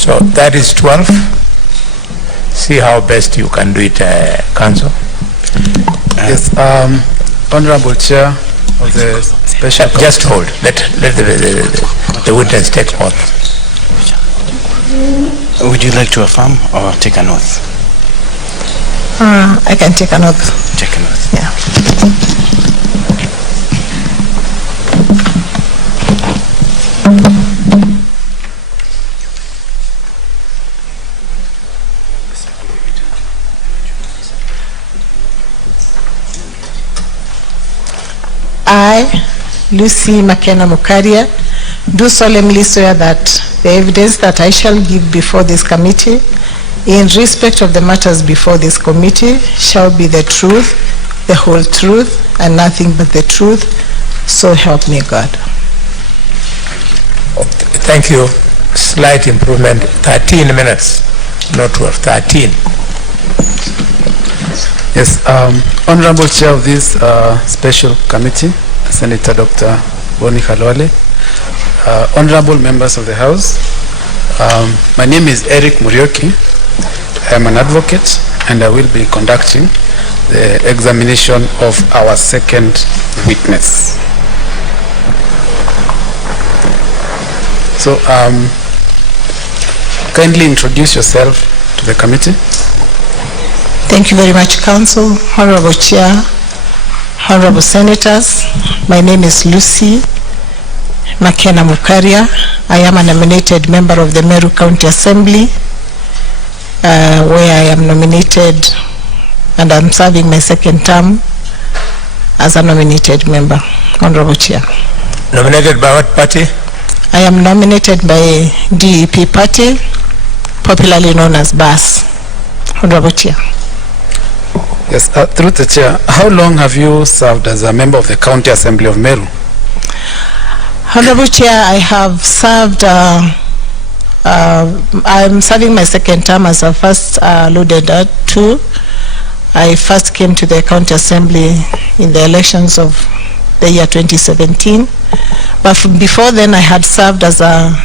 So that is 12. See how best you can do it, Council. Yes, Honorable Chair of the Special Just hold. Let the witness take oath. Would you like to affirm or take an oath? I can take an oath. Take an oath. Yeah. I, Meru Mca'S, do solemnly swear that the evidence that I shall give before this committee in respect of the matters before this committee shall be the truth, the whole truth, and nothing but the truth. So help me God. Thank you. Slight improvement. 13 minutes, not 12. 13. Yes, Honorable Chair of this special committee, Senator Dr. Khalwale, honorable members of the House, my name is Eric Murioki. I am an advocate and I will be conducting the examination of our second witness. So, kindly introduce yourself to the committee. Thank you very much, Council, Honorable Chair, Honorable Senators. My name is Meru Mca'S. I am a nominated member of the Meru County Assembly, where I am nominated and I'm serving my second term as a nominated member, Honorable Chair. Nominated by what party? I am nominated by DEP party, popularly known as BAS, Honorable Chair. Yes, through the chair, how long have you served as a member of the County Assembly of Meru? Honorable Chair, I have served, I'm serving my second term as a first alluded to. I first came to the County Assembly in the elections of the year 2017. But before then, I had served as a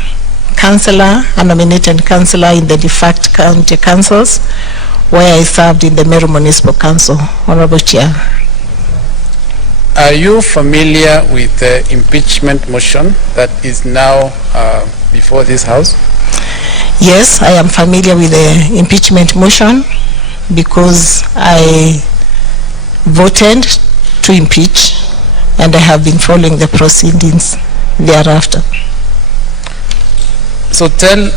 councillor, a nominated councillor in the de facto county councils, where I served in the Meru Municipal Council, Honorable Chair. Are you familiar with the impeachment motion that is now before this House? Yes, I am familiar with the impeachment motion because I voted to impeach and I have been following the proceedings thereafter. So tell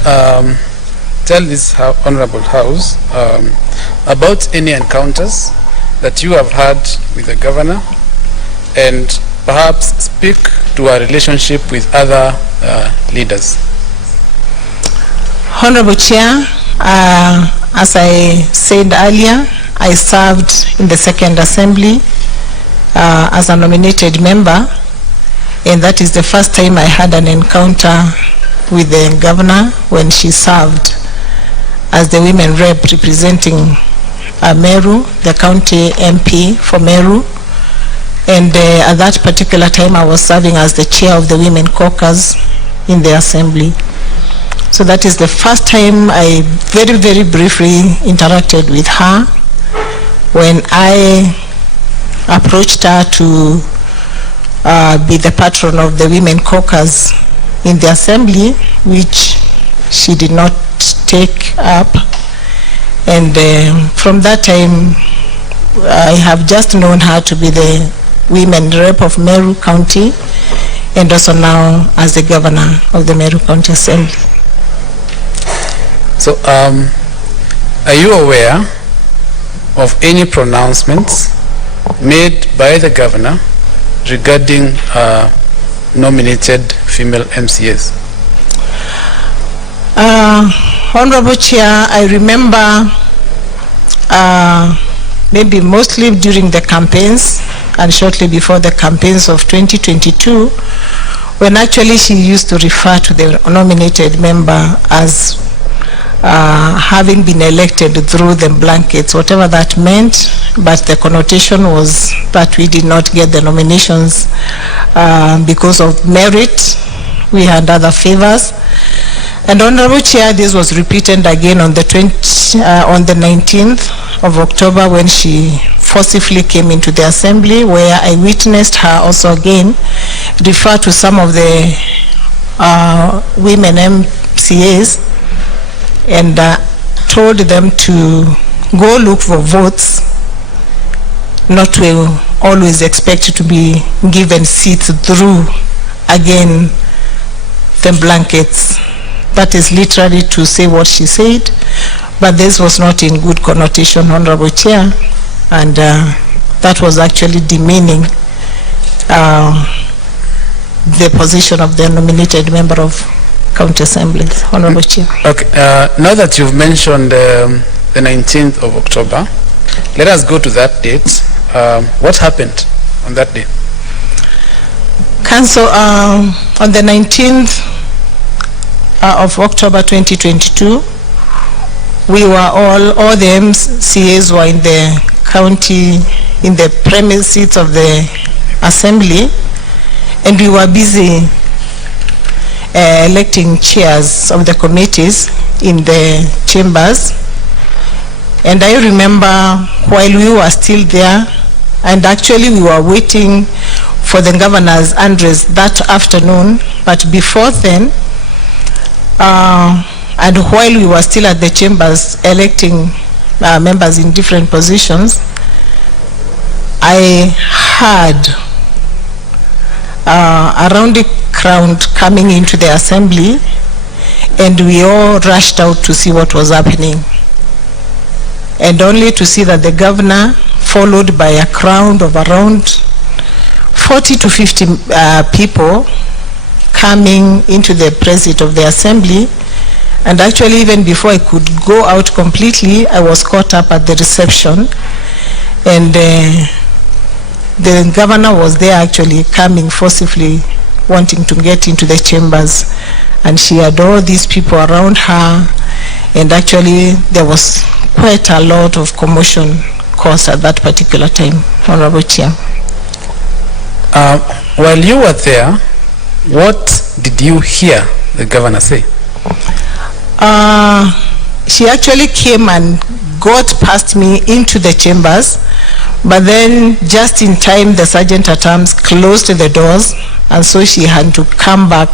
this Honorable House about any encounters that you have had with the governor, and perhaps speak to our relationship with other leaders. Honorable Chair, as I said earlier, I served in the second assembly as a nominated member, and that is the first time I had an encounter with the governor when she served as the women rep representing Meru, the county MP for Meru. And at that particular time, I was serving as the chair of the Women Caucus in the assembly. So that is the first time I very, very briefly interacted with her when I approached her to be the patron of the Women Caucus in the assembly, which she did not take up. And from that time, I have just known her to be the women rep of Meru County and also now as the governor of the Meru County Assembly. So are you aware of any pronouncements made by the governor regarding nominated female MCAs? Honorable Chair, I remember maybe mostly during the campaigns and shortly before the campaigns of 2022, when actually she used to refer to the nominated member as having been elected through the blankets, whatever that meant, but the connotation was that we did not get the nominations because of merit. We had other favors. And Honorable Chair, this was repeated again on the 19th of October when she forcibly came into the assembly, where I witnessed her also again refer to some of the women MCAs and told them to go look for votes, not to always expect to be given seats through again the blankets. That is literally to say what she said, but this was not in good connotation, Honorable Chair, and that was actually demeaning the position of the nominated member of County Assembly, Honorable Chair. Okay, now that you've mentioned the 19th of October, let us go to that date. What happened on that day? Council, on the 19th of October 2022, we were all the MCAs were in the county, in the premises of the assembly, and we were busy electing chairs of the committees in the chambers. And I remember while we were still there, and actually we were waiting for the governor's address that afternoon, but before then, and while we were still at the chambers electing members in different positions, I heard around the crowd coming into the assembly, and we all rushed out to see what was happening, and only to see that the governor, followed by a crowd of around 40 to 50 people, coming into the presence of the assembly. And actually, even before I could go out completely, I was caught up at the reception, and the governor was there actually coming forcibly, wanting to get into the chambers, and she had all these people around her, and actually there was quite a lot of commotion caused at that particular time, Honorable Chair. While you were there, what did you hear the governor say? She actually came and got past me into the chambers, but then just in time the sergeant at arms closed the doors, and so she had to come back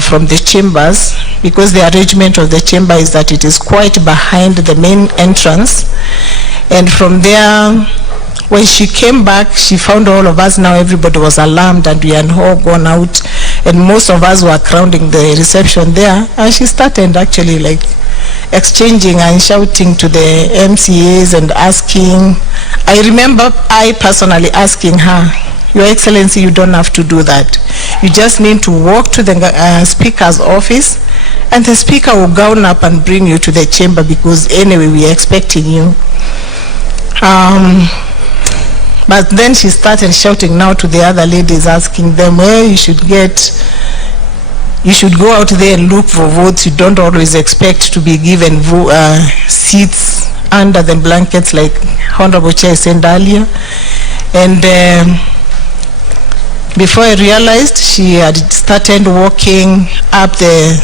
from the chambers, because the arrangement of the chamber is that it is quite behind the main entrance. And from there, when she came back, she found all of us, now everybody was alarmed, and we had all gone out, and most of us were crowding the reception there, and she started actually like exchanging and shouting to the MCAs and asking. I remember I personally asking her, Your Excellency, you don't have to do that. You just need to walk to the speaker's office, and the speaker will gown up and bring you to the chamber, because anyway we are expecting you. But then she started shouting now to the other ladies, asking them, well, you should go out there and look for votes. You don't always expect to be given seats under the blankets, like Honorable Chair said earlier. And before I realized, she had started walking up the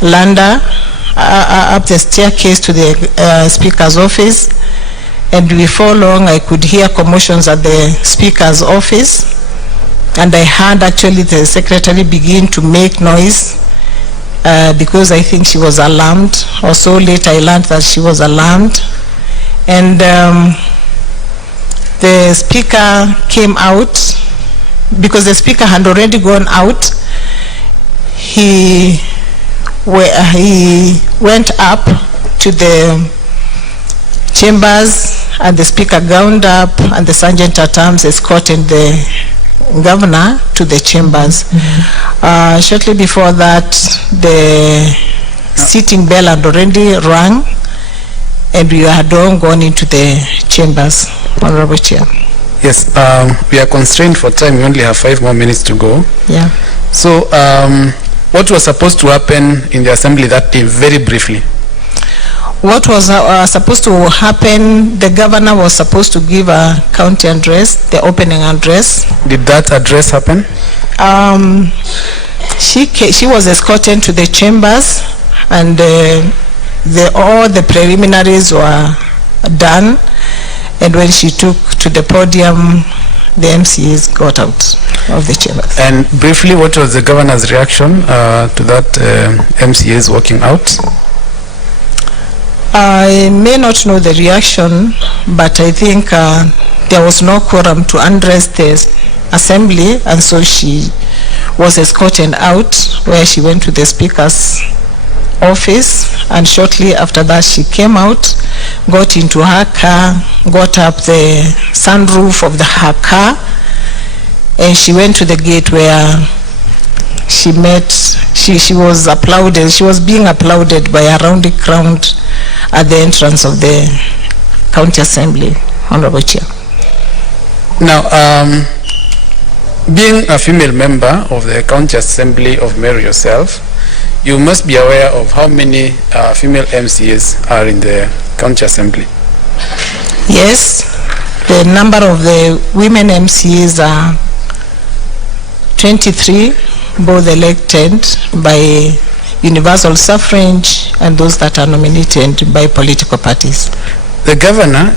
ladder, up the staircase to the speaker's office. And before long, I could hear commotions at the speaker's office, and I heard actually the secretary begin to make noise because I think she was alarmed. Also later I learned that she was alarmed, and the speaker came out. Because the speaker had already gone out, he went up to the chambers, and the speaker gowned up, and the sergeant at arms escorted the governor to the chambers. Shortly before that, the sitting bell had already rang, and we had all gone into the chambers, Honorable Chair. Yes, we are constrained for time. We only have 5 more minutes to go. Yeah. So, what was supposed to happen in the assembly that day, very briefly? What was supposed to happen, the governor was supposed to give a county address, the opening address. Did that address happen? She was escorted to the chambers, and all the preliminaries were done, and when she took to the podium, the MCAs got out of the chambers. And briefly, what was the governor's reaction to that MCAs walking out? I may not know the reaction, but I think there was no quorum to undress the assembly, and so she was escorted out, where she went to the speaker's office, and shortly after that she came out, got into her car, got up the sunroof of her car, and she went to the gate where she was applauded. She was being applauded by a round crowd at the entrance of the county assembly, Honorable Chair. Now, being a female member of the county assembly of Meru yourself, you must be aware of how many female MCAs are in the county assembly. Yes, the number of the women MCAs are 23, both elected by universal suffrage and those that are nominated by political parties. The governor,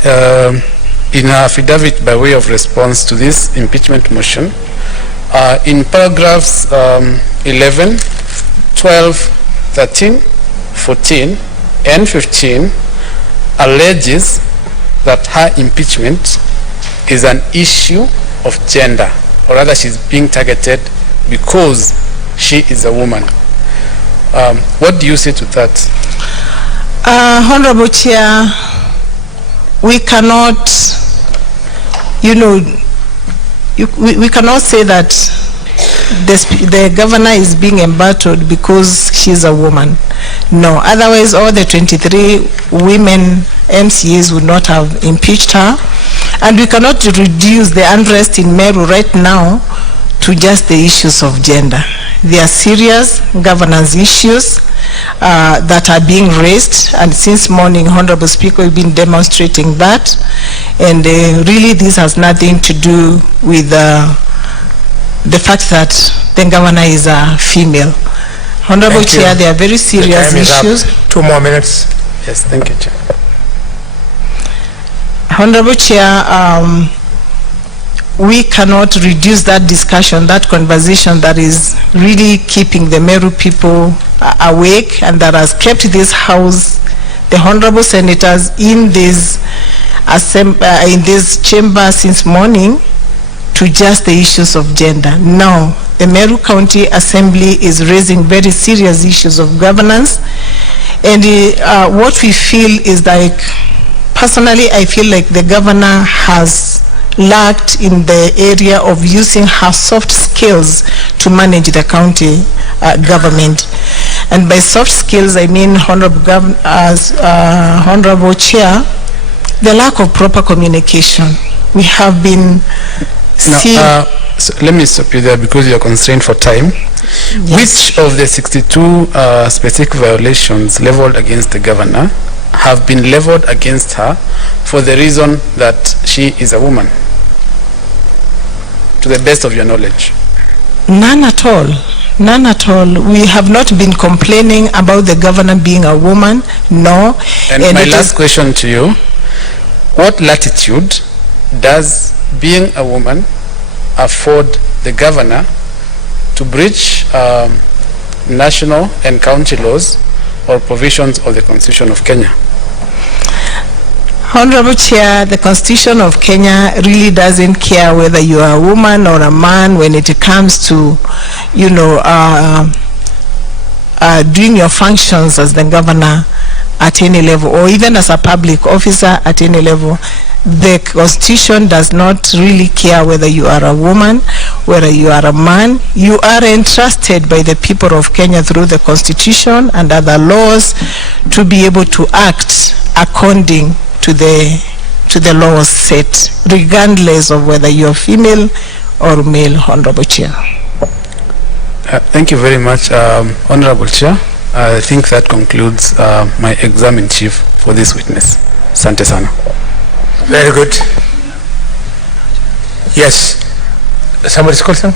in her affidavit by way of response to this impeachment motion, in paragraphs 11, 12, 13, 14, and 15, alleges that her impeachment is an issue of gender, or rather she's being targeted because she is a woman. What do you say to that? Honorable Chair, we cannot, we cannot say that the governor is being embattled because she's a woman. No, otherwise all the 23 women MCAs would not have impeached her. And we cannot reduce the unrest in Meru right now to just the issues of gender. There are serious governance issues that are being raised, and since morning, Honorable Speaker, we've been demonstrating that. And really this has nothing to do with the fact that the governor is a female. Honorable Chair, there are very serious issues. 2 more minutes. Yes, thank you, Chair. Honorable Chair, we cannot reduce that discussion, that conversation that is really keeping the Meru people awake and that has kept this House, the Honorable Senators in this chamber since morning, to just the issues of gender. Now, the Meru County Assembly is raising very serious issues of governance, and what we feel is like, personally, I feel like the governor has lacked in the area of using her soft skills to manage the county government. And by soft skills, I mean, Honorable Chair, the lack of proper communication. We have been seeing... So let me stop you there because you are constrained for time. Yes. Which of the 62 specific violations leveled against the governor have been leveled against her for the reason that she is a woman, to the best of your knowledge? None at all. None at all. We have not been complaining about the governor being a woman, no. And my last question to you, what latitude does being a woman afford the governor to breach national and county laws or provisions of the Constitution of Kenya? Honorable Chair, the Constitution of Kenya really doesn't care whether you are a woman or a man when it comes to, doing your functions as the governor at any level, or even as a public officer at any level. The Constitution does not really care whether you are a woman, whether you are a man. You are entrusted by the people of Kenya through the Constitution and other laws to be able to act according to the laws set, regardless of whether you are female or male, Honorable Chair. Thank you very much, Honorable Chair. I think that concludes my exam in chief for this witness. Asante sana. Very good. Yes. Somebody's question?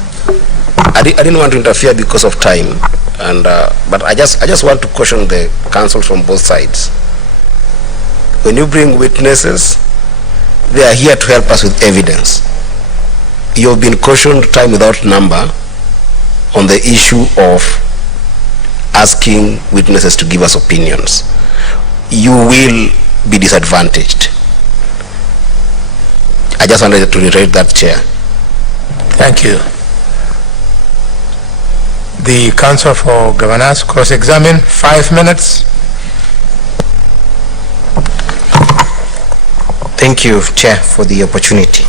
I didn't want to interfere because of time, and but I just want to caution the council from both sides. When you bring witnesses, they are here to help us with evidence. You've been cautioned time without number on the issue of asking witnesses to give us opinions. You will be disadvantaged. I just wanted to reiterate that, Chair. Thank you. The Council for Governors, cross-examine, 5 minutes. Thank you, Chair, for the opportunity.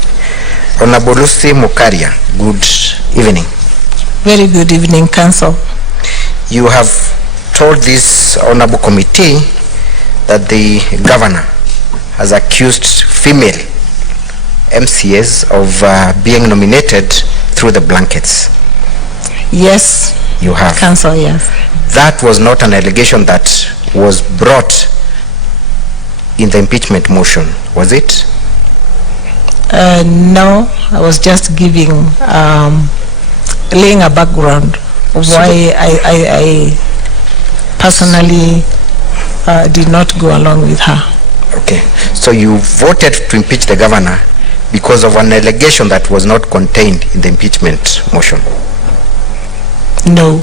Honorable Meru Mca'S, good evening. Very good evening, Council. You have told this honorable committee that the governor has accused female MCAs of being nominated through the blankets. Yes, You have. Council, yes. That was not an allegation that was brought in the impeachment motion, was it? No, I was just giving, laying a background of why I personally did not go along with her. Okay. So you voted to impeach the governor because of an allegation that was not contained in the impeachment motion. No.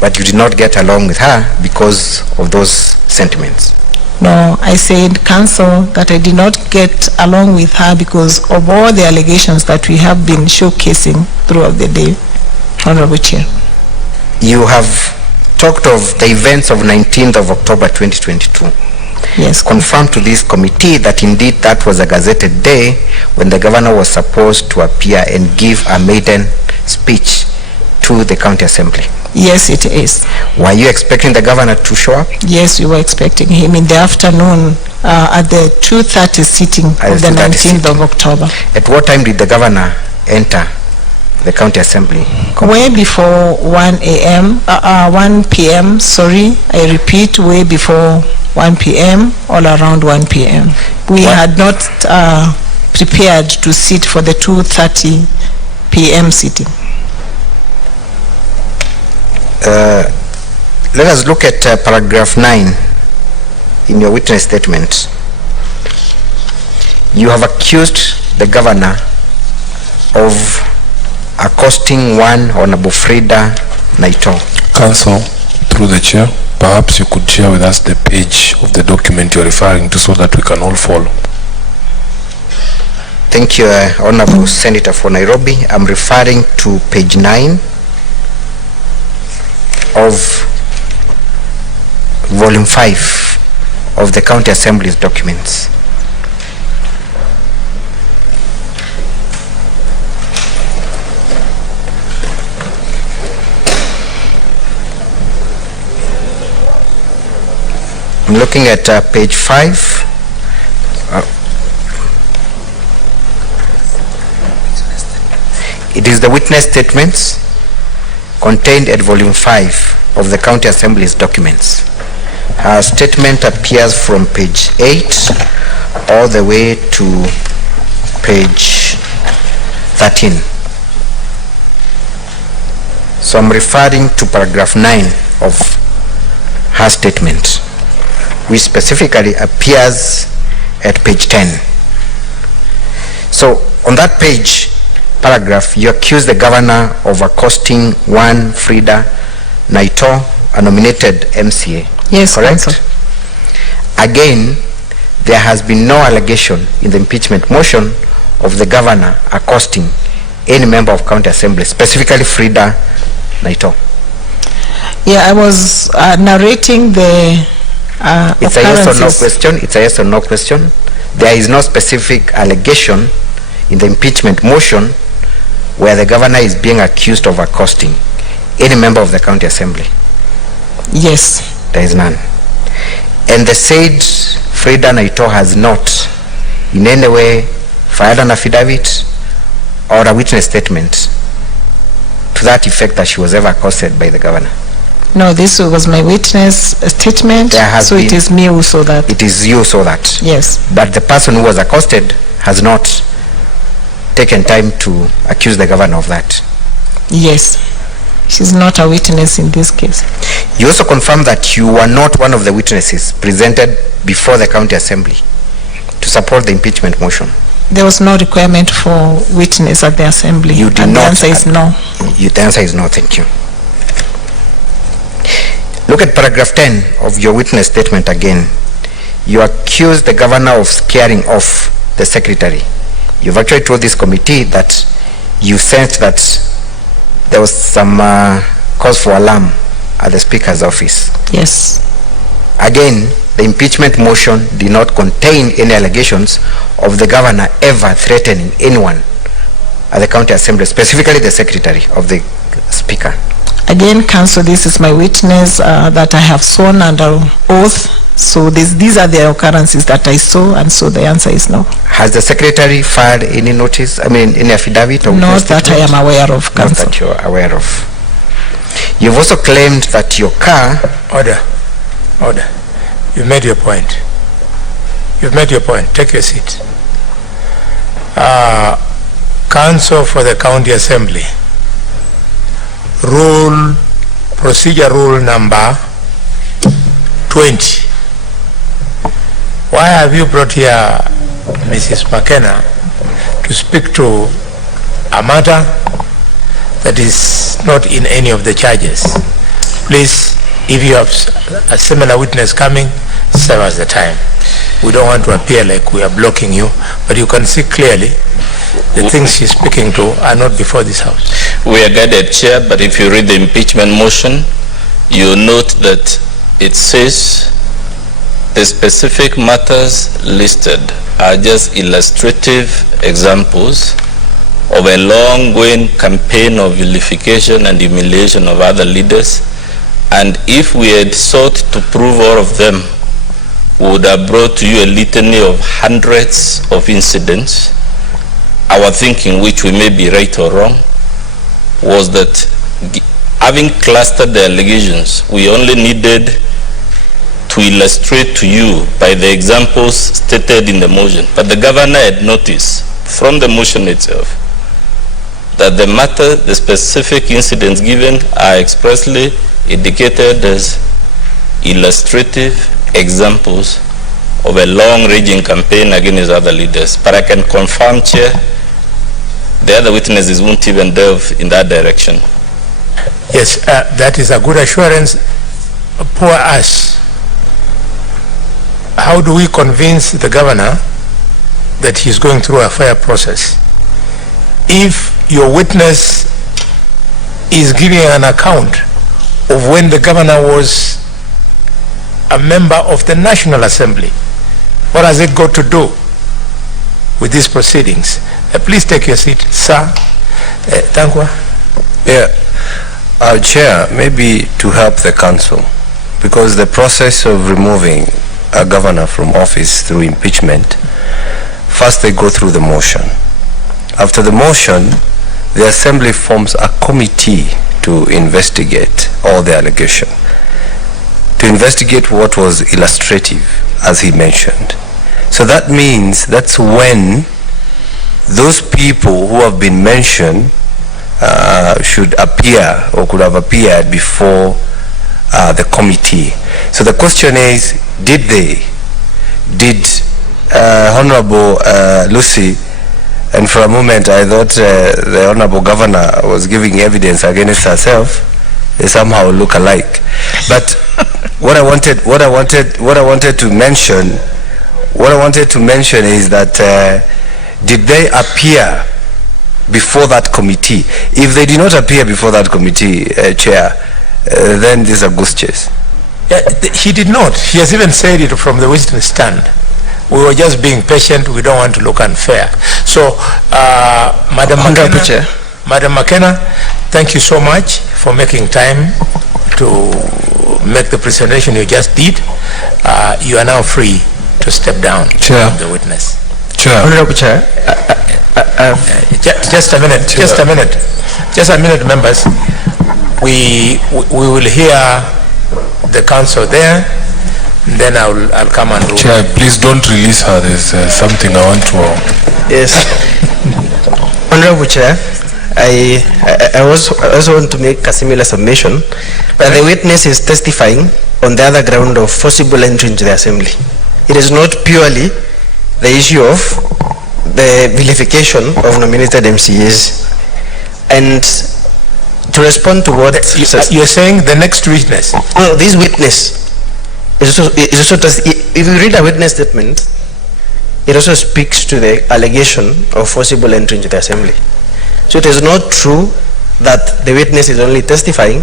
But you did not get along with her because of those sentiments. No, I said, Council, that I did not get along with her because of all the allegations that we have been showcasing throughout the day, Honorable Chair. You have talked of the events of 19th of October 2022. Yes. Confirm to this committee that indeed that was a gazetted day when the governor was supposed to appear and give a maiden speech to the county assembly. Yes, it is. Were you expecting the governor to show up? Yes, we were expecting him in the afternoon at the 2:30 sitting of the 19th of October. At what time did the governor enter the county assembly? Way before 1 p.m., sorry, I repeat, way before 1 p.m., all around 1 p.m. We had not prepared to sit for the 2:30 p.m. sitting. Let us look at paragraph 9 in your witness statement. You have accused the governor of accosting one Honorable Frida Naito. Council, through the chair, perhaps you could share with us the page of the document you're referring to so that we can all follow. Thank you, Honorable Senator for Nairobi. I'm referring to page 9 of volume 5 of the County Assembly's documents. I'm looking at page 5. It is the witness statements contained at volume 5 of the County Assembly's documents. Our statement appears from page 8 all the way to page 13. So I'm referring to paragraph 9 of her statement, which specifically appears at page 10. So on that page, paragraph, you accuse the governor of accosting one Frida Naito, a nominated MCA. Yes, correct? Council. Again, there has been no allegation in the impeachment motion of the governor accosting any member of county assembly, specifically Frida Naito. Yeah, I was narrating the It's a yes or no occurrences. question. It's a yes or no question. There is no specific allegation in the impeachment motion where the governor is being accused of accosting any member of the county assembly. Yes. There is none. And the said Frida Naito has not in any way filed an affidavit or a witness statement to that effect that she was ever accosted by the governor. No, this was my witness statement, There has so it been- is me who saw that. It is you saw that. Yes. But the person who was accosted has not taken time to accuse the governor of that. Yes. She's not a witness in this case. You also confirm that you were not one of the witnesses presented before the county assembly to support the impeachment motion. There was no requirement for witness at the assembly. You did and not. The answer is no. The answer is no, thank you. Look at paragraph 10 of your witness statement again. You accuse the governor of scaring off the secretary. You've actually told this committee that you sensed that there was some cause for alarm at the speaker's office. Yes. Again, the impeachment motion did not contain any allegations of the governor ever threatening anyone at the county assembly, specifically the secretary of the speaker. Again, counsel, this is my witness that I have sworn under oath. So these are the occurrences that I saw, and so the answer is no. Has the secretary filed any notice, any affidavit? Or not that I am aware of, counsel. Not that you're aware of. You've also claimed that your car... Order. You've made your point. You've made your point. Take your seat. Counsel for the county assembly. Procedure rule number 20. Why have you brought here Mrs. McKenna to speak to a matter that is not in any of the charges? Please, if you have a similar witness coming, serve us the time. We don't want to appear like we are blocking you, but you can see clearly the things she's speaking to are not before this house. We are guided, Chair, but if you read the impeachment motion, you note that it says the specific matters listed are just illustrative examples of a long-going campaign of vilification and humiliation of other leaders, and if we had sought to prove all of them, we would have brought to you a litany of hundreds of incidents. Our thinking, which we may be right or wrong, was that having clustered the allegations, we only needed to illustrate to you by the examples stated in the motion. But the governor had noticed from the motion itself that the matter, the specific incidents given are expressly indicated as illustrative examples of a long-ranging campaign against other leaders. But I can confirm, Chair, the other witnesses won't even delve in that direction. Yes, that is a good assurance. Poor us. How do we convince the governor that he's going through a fair process if your witness is giving an account of when the governor was a member of the National Assembly? What has it got to do with these proceedings? Please take your seat, sir. Thank you. Yeah, Chair, maybe to help the council, because the process of removing a governor from office through impeachment, first they go through the motion. After the motion, the assembly forms a committee to investigate all the allegation, to investigate what was illustrative, as he mentioned. So that means that's when those people who have been mentioned should appear or could have appeared before the committee. So the question is, did Honorable Lucy, and for a moment I thought the Honorable Governor was giving evidence against herself. They somehow look alike. But what I wanted to mention is that did they appear before that committee? If they did not appear before that committee, Chair, then this is a goose chase. Yeah, he did not. He has even said it from the witness stand. We were just being patient. We don't want to look unfair. So, Madam McKenna, thank you so much for making time to make the presentation you just did. You are now free to step down, Chair. The witness. Chair. Honorable Chair, Just a minute, members. We will hear the council there, then I'll come and rule. Chair, please don't release her. There's something I want to... Yes. Honorable Chair, I also want to make a similar submission, but the witness is testifying on the other ground of forcible entry into the assembly. It is not purely the issue of the vilification of nominated MCAs. And to respond to what you're saying, the next witness. No, this witness is also if you read a witness statement, it also speaks to the allegation of forcible entry into the assembly. So it is not true that the witness is only testifying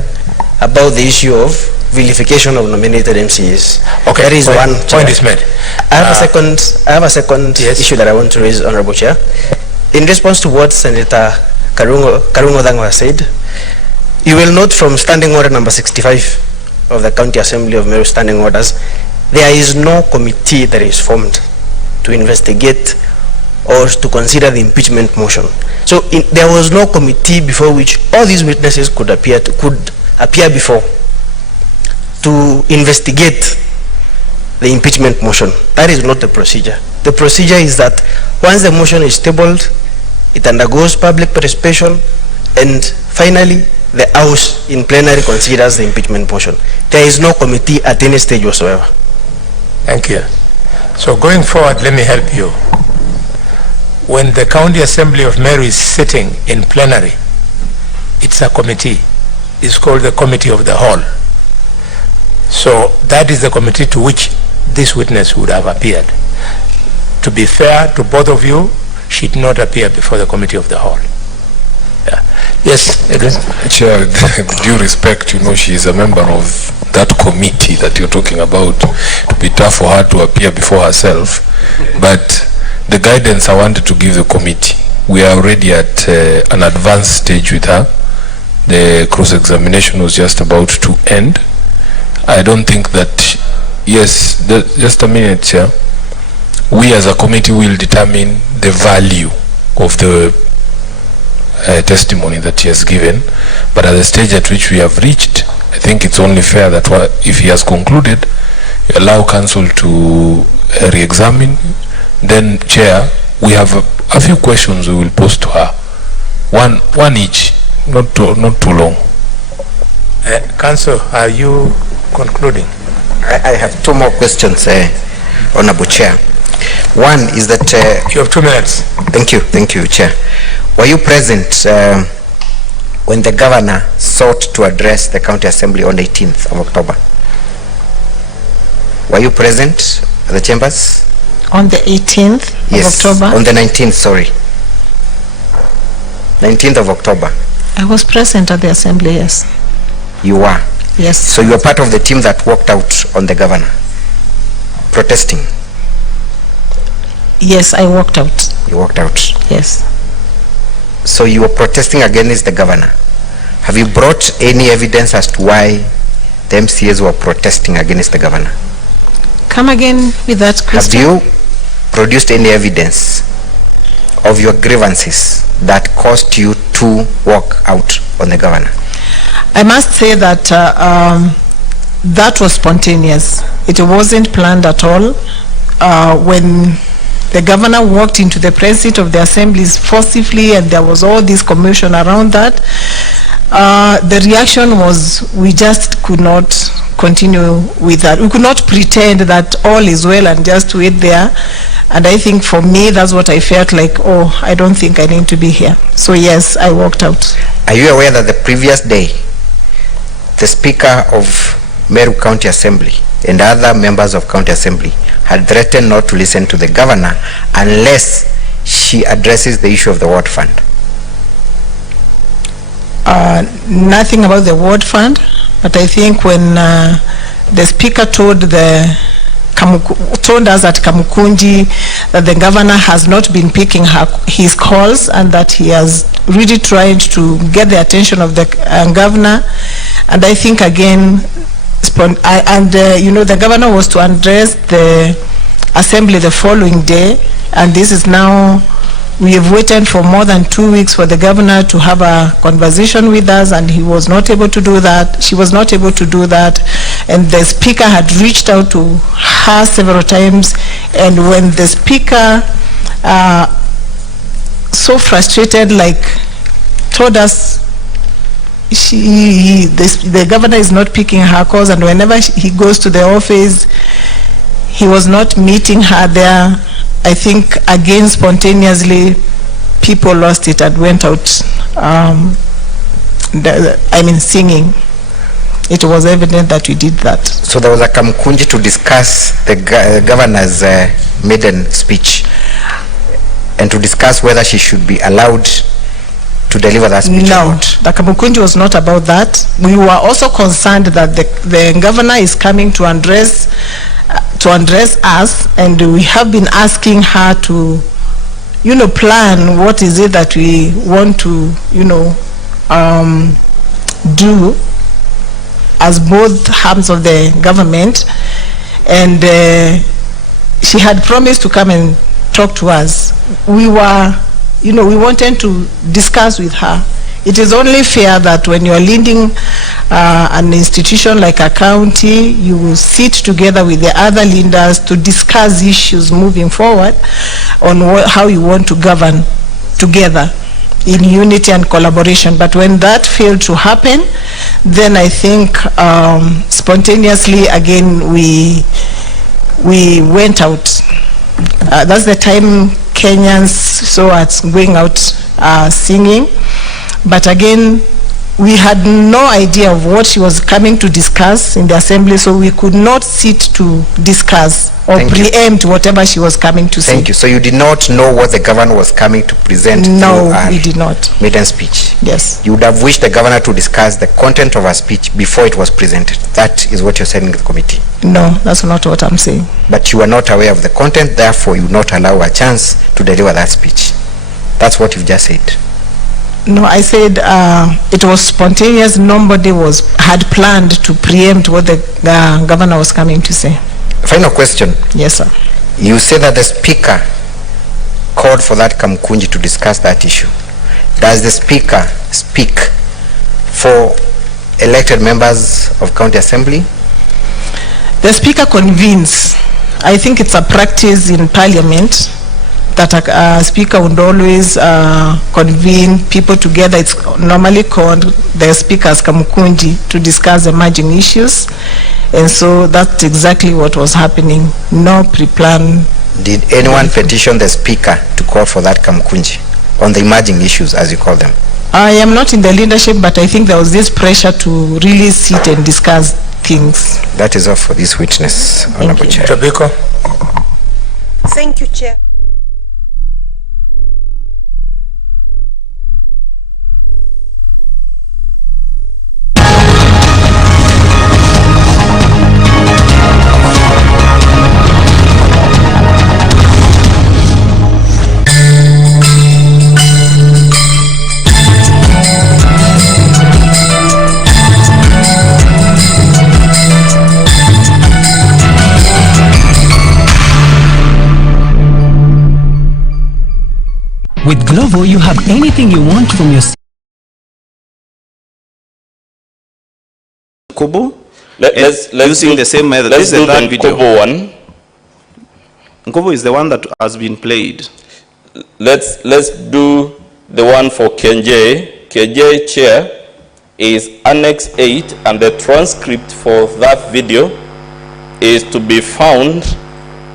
about the issue of vilification of nominated MCAs. Okay, that is one point is made. I have a second yes. issue that I want to raise, Honorable Chair. In response to what Senator Karungo Dango has said, you will note from Standing Order number 65 of the County Assembly of Meru Standing Orders, there is no committee that is formed to investigate or to consider the impeachment motion. So there was no committee before which all these witnesses could appear before to investigate the impeachment motion. That is not the procedure. The procedure is that once the motion is tabled, it undergoes public participation, and finally the House in plenary considers the impeachment motion. There is no committee at any stage whatsoever. Thank you. So going forward, let me help you. When the County Assembly of Meru is sitting in plenary, it's a committee. It's called the Committee of the Whole. So that is the committee to which this witness would have appeared. To be fair to both of you, she did not appear before the Committee of the Whole. Yeah. Yes, again. Chair, with due respect, you know, she is a member of that committee that you're talking about. It would be tough for her to appear before herself, but the guidance I wanted to give the committee, we are already at an advanced stage with her. The cross-examination was just about to end. I don't think that, yes, just a minute, Chair. We as a committee will determine the value of the testimony that he has given, but at the stage at which we have reached, I think it's only fair that if he has concluded, you allow council to re-examine. Then, Chair, we have a few questions we will pose to her. One each, not too long. Council, are you concluding? I have two more questions, Honorable Chair. One is that... you have 2 minutes. Thank you, Chair. Were you present when the governor sought to address the County Assembly on the 18th of October? Were you present at the chambers? On the 18th of October? On the 19th, sorry. 19th of October. I was present at the assembly, yes. You were? Yes. So you were part of the team that walked out on the governor, protesting? Yes, I walked out. You walked out? Yes. So you were protesting against the governor. Have you brought any evidence as to why the MCAs were protesting against the governor? Come again with that question. Have you produced any evidence of your grievances that caused you to walk out on the governor? I must say that that was spontaneous. It wasn't planned at all. When the governor walked into the press seat of the assemblies forcibly, and there was all this commotion around that, the reaction was we just could not continue with that. We could not pretend that all is well and just wait there. And I think for me, that's what I felt like, oh, I don't think I need to be here. So yes, I walked out. Are you aware that the previous day, the Speaker of Meru County Assembly and other members of County Assembly had threatened not to listen to the governor unless she addresses the issue of the ward fund? Nothing about the ward fund, but I think when the Speaker told us at Kamukunji that the governor has not been picking his calls, and that he has really tried to get the attention of the governor. And I think again, the governor was to address the assembly the following day, and this is now, we have waited for more than 2 weeks for the governor to have a conversation with us, and he was not able to do that. She was not able to do that. And the Speaker had reached out to her several times. And when the Speaker, so frustrated, like told us the governor is not picking her calls, and whenever he goes to the office, he was not meeting her there. I think again spontaneously people lost it and went out, singing. It was evident that we did that. So there was a Kamkunji to discuss the governor's maiden speech and to discuss whether she should be allowed to deliver that speech. No, or not. the Kamukunji was not about that. We were also concerned that the governor is coming to address us, and we have been asking her to, plan what is it that we want to, do as both arms of the government, and she had promised to come and talk to us. We were, we wanted to discuss with her. It is only fair that when you are leading an institution like a county, you will sit together with the other leaders to discuss issues moving forward on how you want to govern together in unity and collaboration. But when that failed to happen, then I think spontaneously again we went out. That's the time Kenyans saw us going out singing. But again, we had no idea of what she was coming to discuss in the assembly, so we could not sit to discuss or preempt whatever she was coming to say. Thank you. So you did not know what the governor was coming to present? No, we did not. Maiden speech? Yes. You would have wished the governor to discuss the content of her speech before it was presented. That is what you're saying in the committee? No, that's not what I'm saying. But you were not aware of the content, therefore you would not allow a chance to deliver that speech. That's what you've just said. No, I said it was spontaneous. Nobody had planned to preempt what the governor was coming to say. Final question. Yes, sir. You said that the speaker called for that Kamkunji to discuss that issue. Does the speaker speak for elected members of county assembly? The speaker convenes. I think it's a practice in parliament that a speaker would always convene people together. It's normally called the speaker's Kamukunji to discuss emerging issues. And so that's exactly what was happening. No pre-plan. Did anyone petition the speaker to call for that Kamukunji on the emerging issues, as you call them? I am not in the leadership, but I think there was this pressure to really sit and discuss things. That is all for this witness, Honorable Chair. Tobiko. Thank you, Chair. With Glovo, you have anything you want from your Kobo. Let's using the same method. Let's This is do the third the video. Kobo one. Kobo is the one that has been played. Let's do the one for KJ. KJ chair is Annex 8, and the transcript for that video is to be found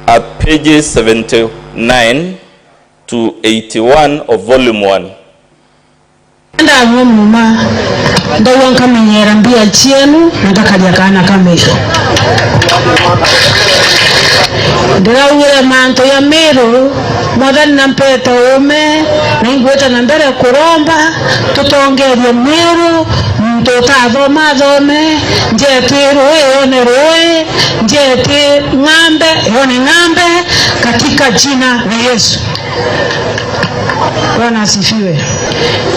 at pages 79 to 81 of volume 1. Ndirauyire manto ya Meru mwathani nampeta ume naingweta na mbere kuromba tutongerie Meru tutathoma thome njeti rũĩ rũĩ njeti ng'ambe yone ng'ambe katika jina la Yesu. Bwana asifiwe.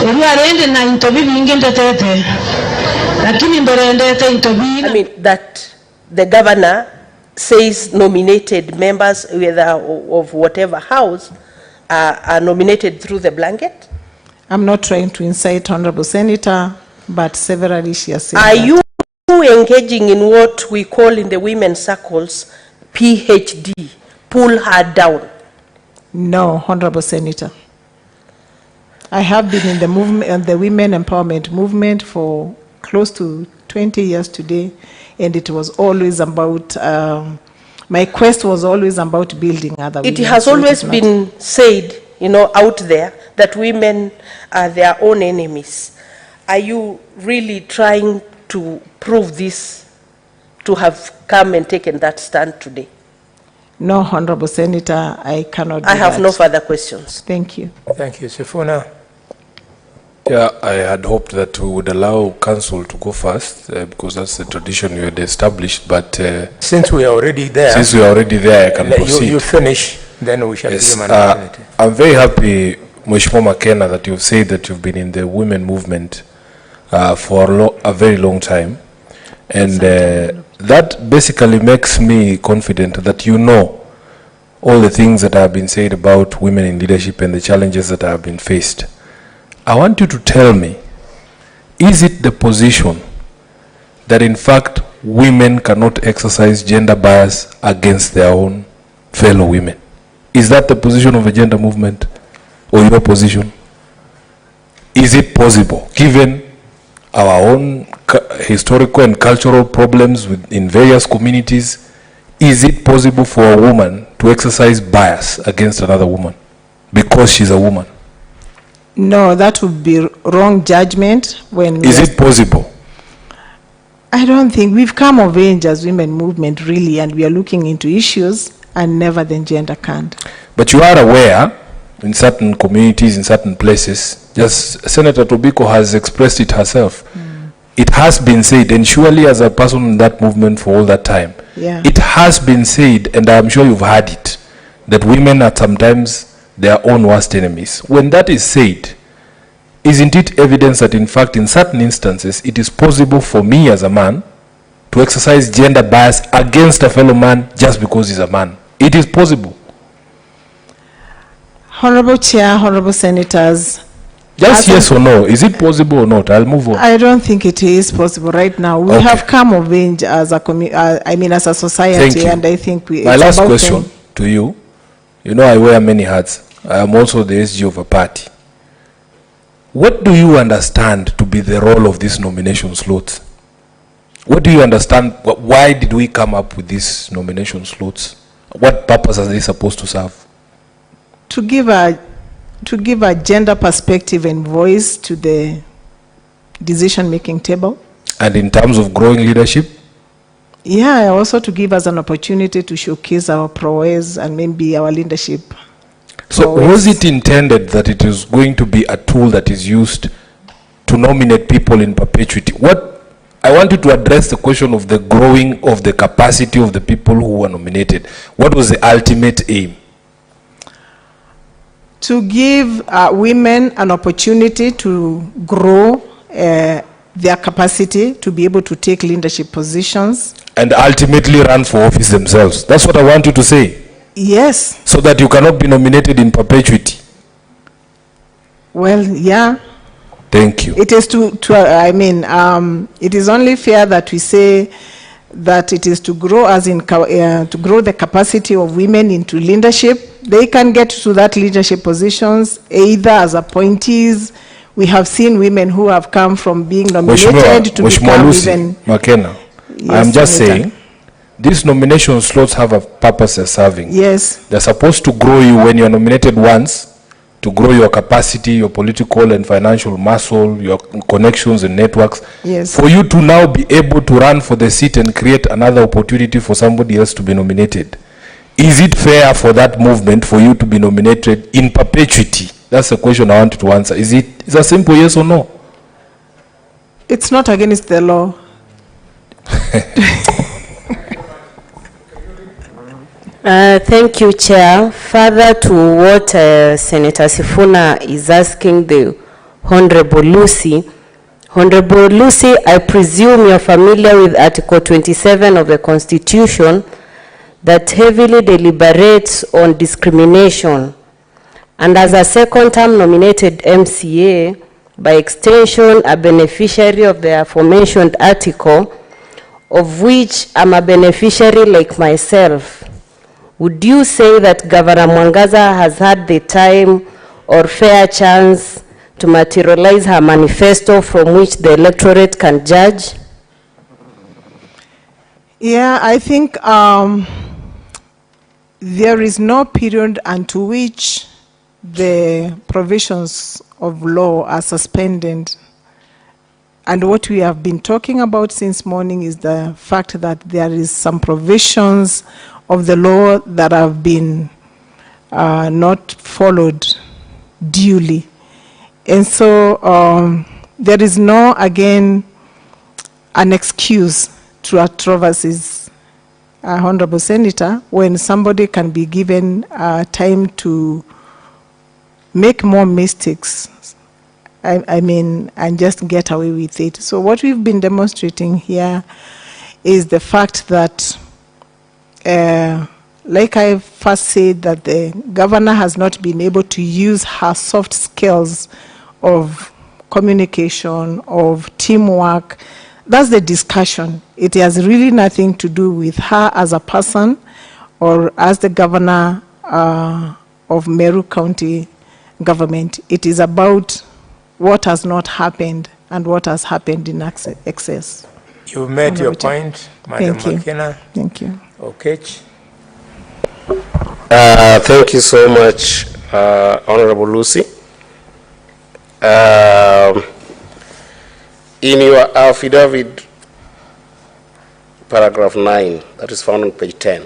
Elia rende na intobi bingi ndetete lakini mbere ndete intobi. I mean that the governor says nominated members whether of whatever house are nominated through the blanket. I'm not trying to incite Honorable Senator, but severally she has said Are that. you engaging in what we call in the women's circles PhD, pull her down? No, Honorable Senator. I have been in the movement, the women empowerment movement for close to 20 years today, and it was always about, my quest was always about building other women. It has always been said, you know, out there that women are their own enemies. Are you really trying to prove this, to have come and taken that stand today? No, Honorable Senator, I cannot do I have that. no further questions. Thank you. Thank you. Sifuna. Yeah, I had hoped that we would allow council to go first because that's the tradition you had established. But since we are already there, I can proceed. You finish, then we shall give him an opportunity. I'm very happy, Mheshimiwa Makena, that you've said that you've been in the women movement for a very long time. And that basically makes me confident that you know all the things that have been said about women in leadership and the challenges that have been faced. I want you to tell me, is it the position that in fact women cannot exercise gender bias against their own fellow women? Is that the position of a gender movement or your position? Is it possible, given our own historical and cultural problems in various communities, is it possible for a woman to exercise bias against another woman because she's a woman? No, that would be wrong judgment. Is it possible? I don't think we've come of age as women movement really, and we are looking into issues, and never the gender can't. But you are aware in certain communities, in certain places, just Senator Tobiko has expressed it herself. It has been said, and surely as a person in that movement for all that time, it has been said, and I'm sure you've heard it, that women are sometimes their own worst enemies. When that is said, isn't it evidence that in fact in certain instances it is possible for me as a man to exercise gender bias against a fellow man just because he's a man? It is possible. Honorable Chair, Honorable Senators. Just yes or no, is it possible or not? I'll move on. I don't think it is possible right now. We have come of age as a as a society, and I think we. My last question to you, you know I wear many hats. I am also the SG of a party. What do you understand to be the role of this nomination slots? What do you understand? Why did we come up with these nomination slots? What purpose are they supposed to serve? To give a gender perspective and voice to the decision-making table. And in terms of growing leadership? Yeah, also to give us an opportunity to showcase our prowess and maybe our leadership. So was it intended that it is going to be a tool that is used to nominate people in perpetuity? I want you to address the question of the growing of the capacity of the people who were nominated. What was the ultimate aim? To give women an opportunity to grow their capacity to be able to take leadership positions. And ultimately run for office themselves. That's what I want you to say. Yes. So that you cannot be nominated in perpetuity. Well, yeah. Thank you. It is it is only fair that we say that it is to grow to grow the capacity of women into leadership. They can get to that leadership positions either as appointees. We have seen women who have come from being nominated to become even. Makena, yes, I'm just saying, these nomination slots have a purpose they're serving. Yes. They're supposed to grow you when you're nominated once, to grow your capacity, your political and financial muscle, your connections and networks. Yes. For you to now be able to run for the seat and create another opportunity for somebody else to be nominated. Is it fair for that movement for you to be nominated in perpetuity? That's the question I want you to answer. Is a simple yes or no? It's not against the law. Thank you, Chair. Further to what Senator Sifuna is asking the Honorable Lucy. Honorable Lucy, I presume you're familiar with Article 27 of the Constitution that heavily deliberates on discrimination. And as a second-term nominated MCA, by extension a beneficiary of the aforementioned article, of which I'm a beneficiary like myself, would you say that Governor Mwangaza has had the time or fair chance to materialize her manifesto from which the electorate can judge? Yeah, I think there is no period unto which the provisions of law are suspended. And what we have been talking about since morning is the fact that there is some provisions of the law that have been not followed duly. And so there is no, again, an excuse to controversies, Honorable Senator, when somebody can be given time to make more mistakes, I mean, and just get away with it. So what we've been demonstrating here is the fact that, like I first said, that the governor has not been able to use her soft skills of communication, of teamwork. That's the discussion. It has really nothing to do with her as a person or as the governor of Meru County government. It is about what has not happened and what has happened in excess. You made your point, Madam McKenna. Thank you. Okay. Thank you so much, Honorable Lucy. In your affidavit, paragraph 9, that is found on page 10,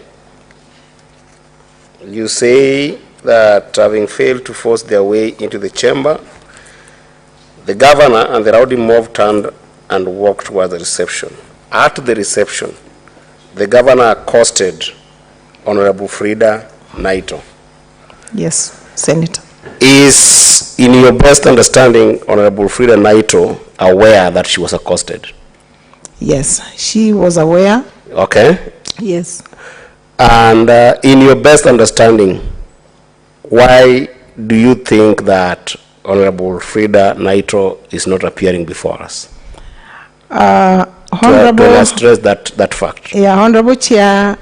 you say that having failed to force their way into the chamber, the governor and the rowdy mob turned and walked towards the reception. At the reception, the governor accosted Honorable Frida Naito. Yes, Senator. Is, in your best understanding, Honorable Frida Naito aware that she was accosted? Yes, she was aware. Okay. Yes. And in your best understanding, why do you think that Honorable Frida Naito is not appearing before us? Honorable, to stress that fact. Yeah, Honorable Chair,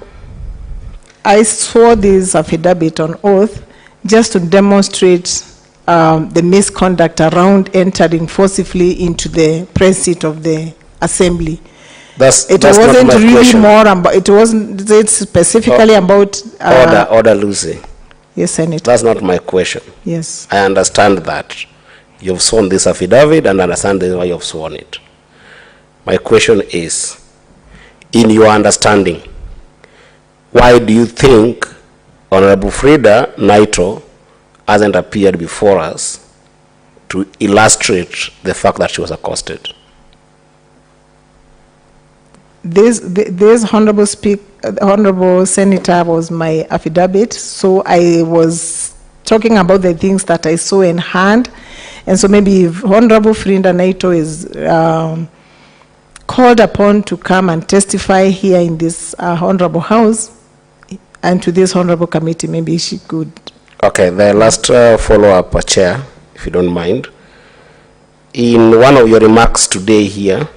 I swore this affidavit on oath just to demonstrate the misconduct around entering forcibly into the press seat of the assembly. It wasn't really question. More about, it wasn't specifically about... Order, Lucy. Yes, Senator. That's not my question. Yes. I understand that. You've sworn this affidavit and understand why you've sworn it. My question is, in your understanding, why do you think Honorable Frida Naito hasn't appeared before us to illustrate the fact that she was accosted? This Honorable Senator was my affidavit, so I was talking about the things that I saw in hand, and so maybe if Honorable Frida Naito is called upon to come and testify here in this Honorable House and to this Honorable Committee, maybe she could. Okay, the last follow-up, Chair, if you don't mind. In one of your remarks today here,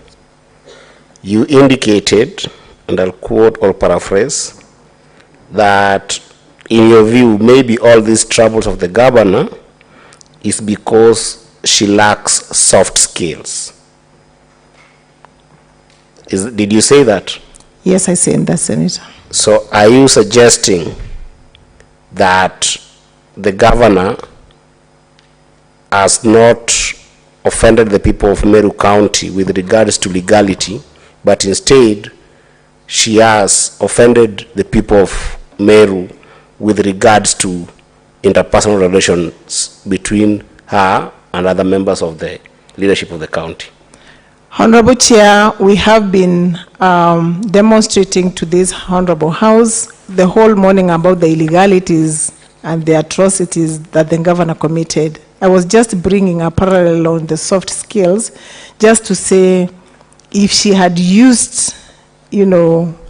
you indicated, and I'll quote or paraphrase, that in your view, maybe all these troubles of the governor is because she lacks soft skills. Did you say that? Yes, I said that, Senator. So are you suggesting that the governor has not offended the people of Meru County with regards to legality, but instead she has offended the people of Meru with regards to interpersonal relations between her and other members of the leadership of the county? Honorable Chair, we have been demonstrating to this Honorable House the whole morning about the illegalities and the atrocities that the governor committed. I was just bringing a parallel on the soft skills, just to say if she had used,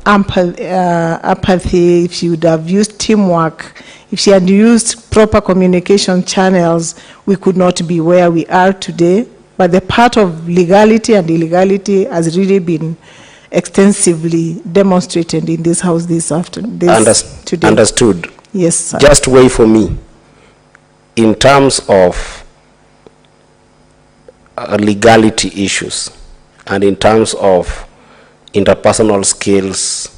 apathy, if she would have used teamwork, if she had used proper communication channels, we could not be where we are today. But the part of legality and illegality has really been extensively demonstrated in this House this afternoon. Today. Understood. Yes, sir. Just wait for me. In terms of legality issues and in terms of interpersonal skills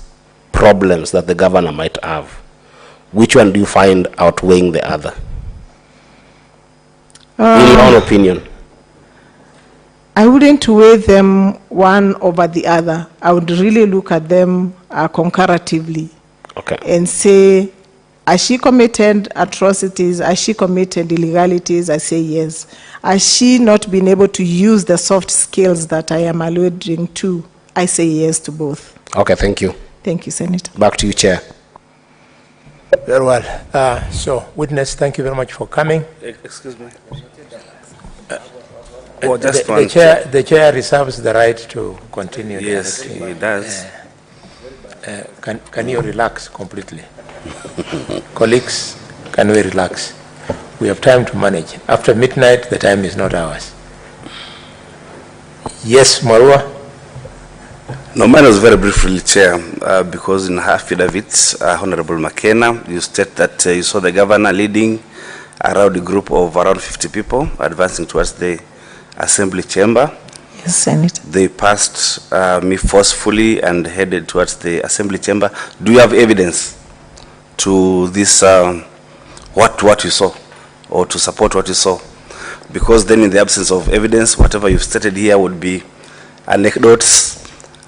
problems that the governor might have, which one do you find outweighing the other? In your own opinion. I wouldn't weigh them one over the other. I would really look at them concurrently. Okay. And say, has she committed atrocities? Has she committed illegalities? I say yes. Has she not been able to use the soft skills that I am alluding to? I say yes to both. Okay, thank you. Thank you, Senator. Back to you, Chair. Very well. So, witness, thank you very much for coming. Excuse me. The chair reserves the right to continue. Yes, he does. Can you relax completely? Colleagues, can we relax? We have time to manage. After midnight, the time is not ours. Yes, Marua? No, mine was very briefly, Chair, because in her affidavit, Honorable McKenna, you state that you saw the governor leading a rowdy group of around 50 people advancing towards the Assembly chamber. Yes, Senator. They passed me forcefully and headed towards the Assembly chamber. Do you have evidence to this, what you saw, or to support what you saw? Because then in the absence of evidence, whatever you've stated here would be anecdotes,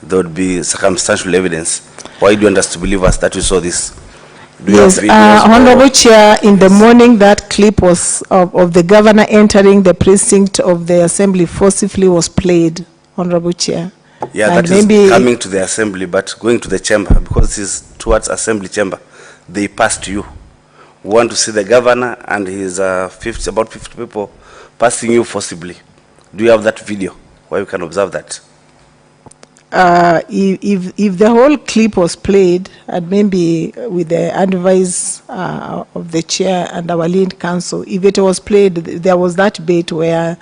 there would be circumstantial evidence. Why do you want us to believe us that you saw this? Yes, Honorable Chair, in the morning that clip was of the governor entering the precinct of the assembly forcibly was played, Honorable Chair. Yeah, and that is coming to the assembly, but going to the chamber, because it's towards assembly chamber, they passed you. We want to see the governor and his about 50 people passing you forcibly. Do you have that video where you can observe that? If the whole clip was played, and maybe with the advice of the chair and our lead counsel, if it was played, there was that bit where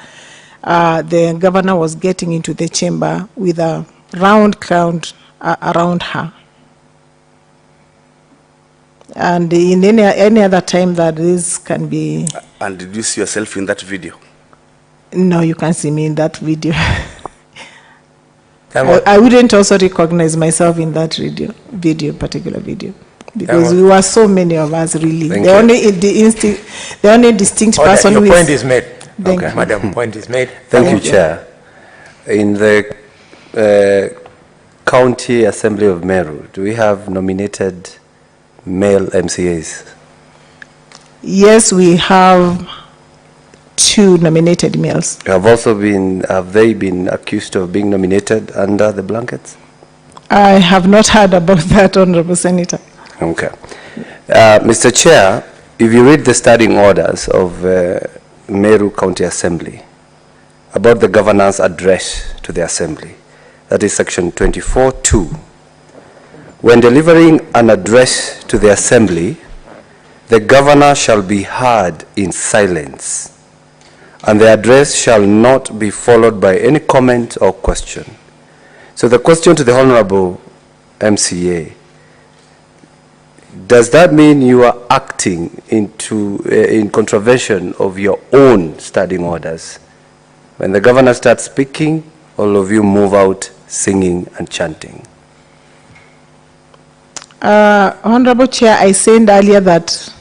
the governor was getting into the chamber with a round crowd around her. And in any other time that this can be... And did you see yourself in that video? No, you can't see me in that video. I wouldn't also recognize myself in that particular video, because we were so many of us really. The only distinct person. Your point is made. Okay, Madam, point is made. Thank you, Chair. In the County Assembly of Meru, do we have nominated male MCAs? Yes, we have 2 nominated males. Have they been accused of being nominated under the blankets? I have not heard about that, Honorable Senator. Okay. Mr. Chair, if you read the standing orders of Meru County Assembly about the governor's address to the Assembly, that is section 24(2), when delivering an address to the Assembly, the governor shall be heard in silence, and the address shall not be followed by any comment or question. So the question to the Honorable MCA, does that mean you are acting in contravention of your own standing orders? When the governor starts speaking, all of you move out singing and chanting. Honorable Chair, I said earlier that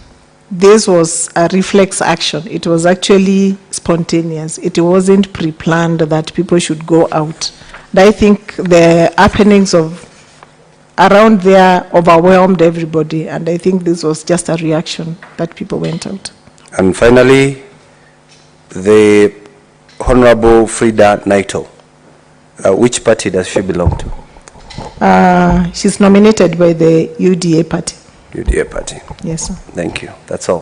this was a reflex action. It was actually spontaneous. It wasn't pre-planned that people should go out. And I think the happenings of around there overwhelmed everybody, and I think this was just a reaction that people went out. And finally, the Honorable Frida Naito, which party does she belong to? She's nominated by the UDA party. UDA party. Yes, sir. Thank you. That's all.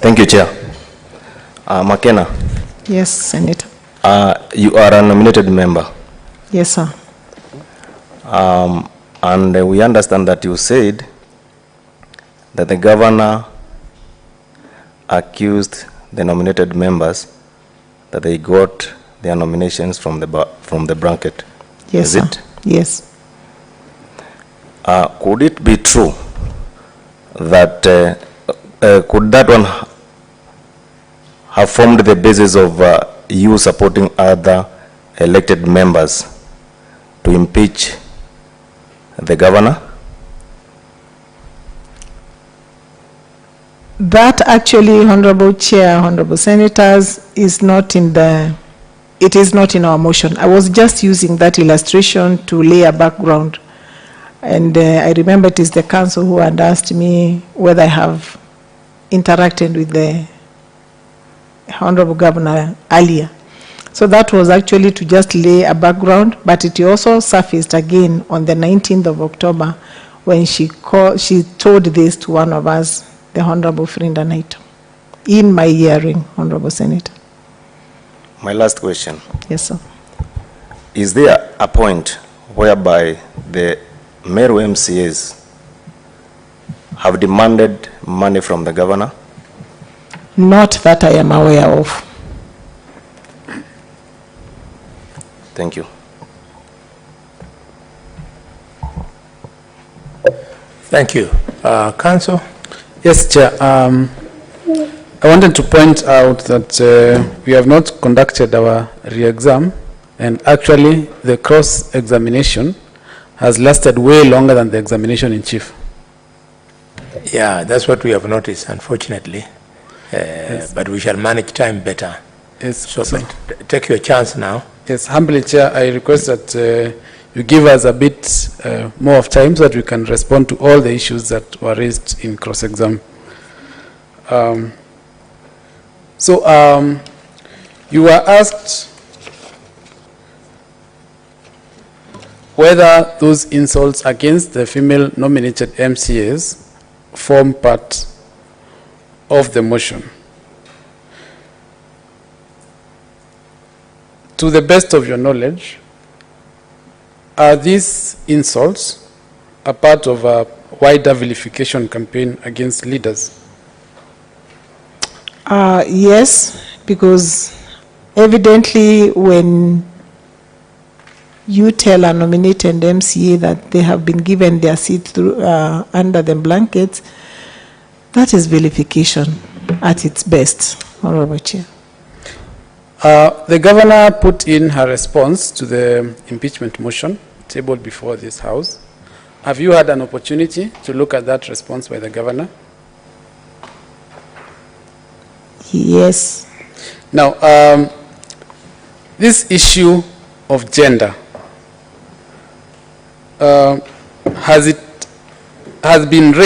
Thank you, Chair. McKenna. Yes, Senator. You are a nominated member. Yes, sir. And we understand that you said that the governor accused the nominated members that they got their nominations from the blanket. Yes, Is sir. it? Yes. Could it be true that could that one have formed the basis of you supporting other elected members to impeach the governor? That actually, Honorable Chair, Honorable Senators, is not in the, it is not in our motion. I was just using that illustration to lay a background. And I remember it is the council who had asked me whether I have interacted with the Honorable Governor earlier. So that was actually to just lay a background, but it also surfaced again on the 19th of October when she told this to one of us, the Honorable Frinda Naito, in my hearing, Honorable Senator. My last question. Yes, sir. Is there a point whereby the Meru MCAs have demanded money from the governor? Not that I am aware of. Thank you. Thank you. Council? Yes, Chair. I wanted to point out that we have not conducted our re-exam, and actually the cross-examination has lasted way longer than the examination in chief. Yeah, that's what we have noticed, unfortunately. Yes. But we shall manage time better. Yes, so take your chance now. Yes, humbly, Chair, I request that you give us a bit more of time so that we can respond to all the issues that were raised in cross-exam. You were asked whether those insults against the female nominated MCAs form part of the motion. To the best of your knowledge, are these insults a part of a wider vilification campaign against leaders? Yes, because evidently when you tell a nominated MCA that they have been given their seat through, under the blankets, that is vilification at its best, Honorable Chair. The governor put in her response to the impeachment motion tabled before this House. Have you had an opportunity to look at that response by the governor? Yes. Now, this issue of gender, has been raised